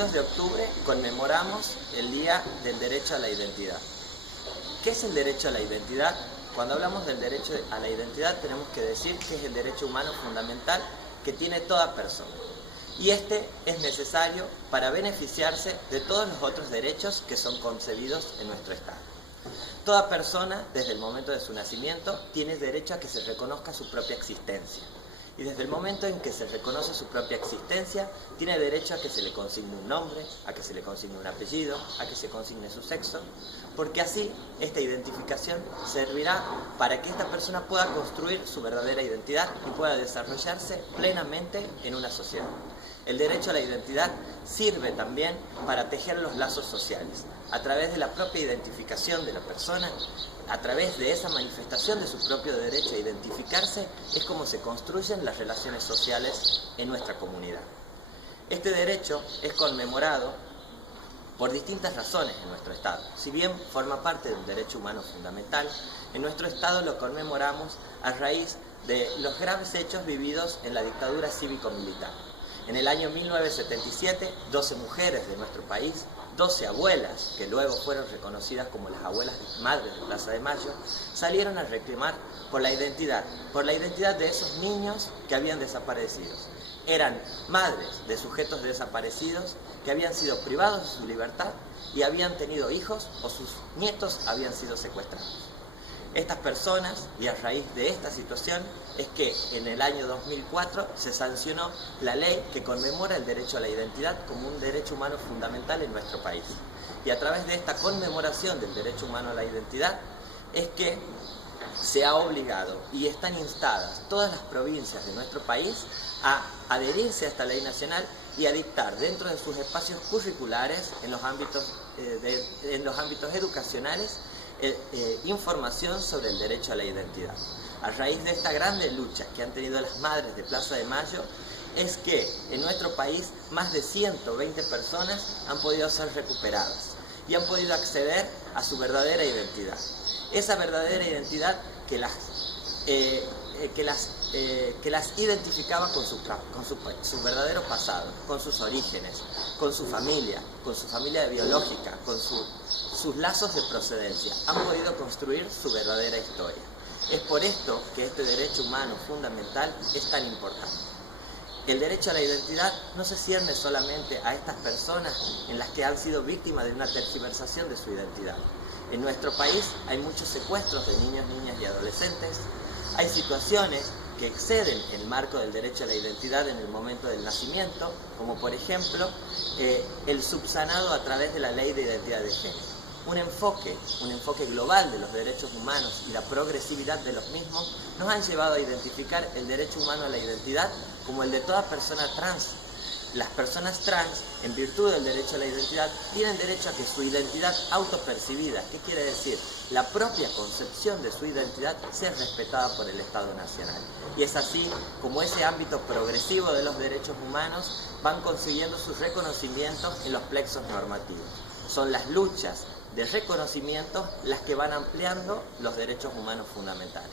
22 de octubre conmemoramos el Día del Derecho a la Identidad. ¿Qué es el derecho a la identidad? Cuando hablamos del derecho a la identidad tenemos que decir que es el derecho humano fundamental que tiene toda persona. Y este es necesario para beneficiarse de todos los otros derechos que son concebidos en nuestro Estado. Toda persona, desde el momento de su nacimiento, tiene derecho a que se reconozca su propia existencia. Y desde el momento en que se reconoce su propia existencia, tiene derecho a que se le consigne un nombre, a que se le consigne un apellido, a que se consigne su sexo, porque así esta identificación servirá para que esta persona pueda construir su verdadera identidad y pueda desarrollarse plenamente en una sociedad. El derecho a la identidad sirve también para tejer los lazos sociales. A través de la propia identificación de la persona, a través de esa manifestación de su propio derecho a identificarse, es como se construyen las relaciones sociales en nuestra comunidad. Este derecho es conmemorado por distintas razones en nuestro Estado. Si bien forma parte de un derecho humano fundamental, en nuestro Estado lo conmemoramos a raíz de los graves hechos vividos en la dictadura cívico-militar. En el año 1977, 12 mujeres de nuestro país, 12 abuelas, que luego fueron reconocidas como las abuelas madres de Plaza de Mayo, salieron a reclamar por la identidad de esos niños que habían desaparecido. Eran madres de sujetos desaparecidos que habían sido privados de su libertad y habían tenido hijos o sus nietos habían sido secuestrados. Estas personas, y a raíz de esta situación, es que en el año 2004 se sancionó la ley que conmemora el derecho a la identidad como un derecho humano fundamental en nuestro país. Y a través de esta conmemoración del derecho humano a la identidad es que se ha obligado y están instadas todas las provincias de nuestro país a adherirse a esta ley nacional y a dictar dentro de sus espacios curriculares en los ámbitos educacionales información sobre el derecho a la identidad. A raíz de esta grande lucha que han tenido las madres de Plaza de Mayo, es que en nuestro país más de 120 personas han podido ser recuperadas y han podido acceder a su verdadera identidad. Esa verdadera identidad que las identificaba con su verdadero pasado, con sus orígenes, con su familia biológica, con sus lazos de procedencia. Han podido construir su verdadera historia. Es por esto que este derecho humano fundamental es tan importante. El derecho a la identidad no se cierne solamente a estas personas en las que han sido víctimas de una tergiversación de su identidad. En nuestro país hay muchos secuestros de niños, niñas y adolescentes. Hay situaciones que exceden el marco del derecho a la identidad en el momento del nacimiento, como por ejemplo el subsanado a través de la ley de identidad de género. Un enfoque global de los derechos humanos y la progresividad de los mismos nos han llevado a identificar el derecho humano a la identidad como el de toda persona trans. Las personas trans, en virtud del derecho a la identidad, tienen derecho a que su identidad autopercibida, ¿qué quiere decir? La propia concepción de su identidad sea respetada por el Estado Nacional. Y es así como ese ámbito progresivo de los derechos humanos van consiguiendo sus reconocimientos en los plexos normativos. Son las luchas de reconocimiento las que van ampliando los derechos humanos fundamentales.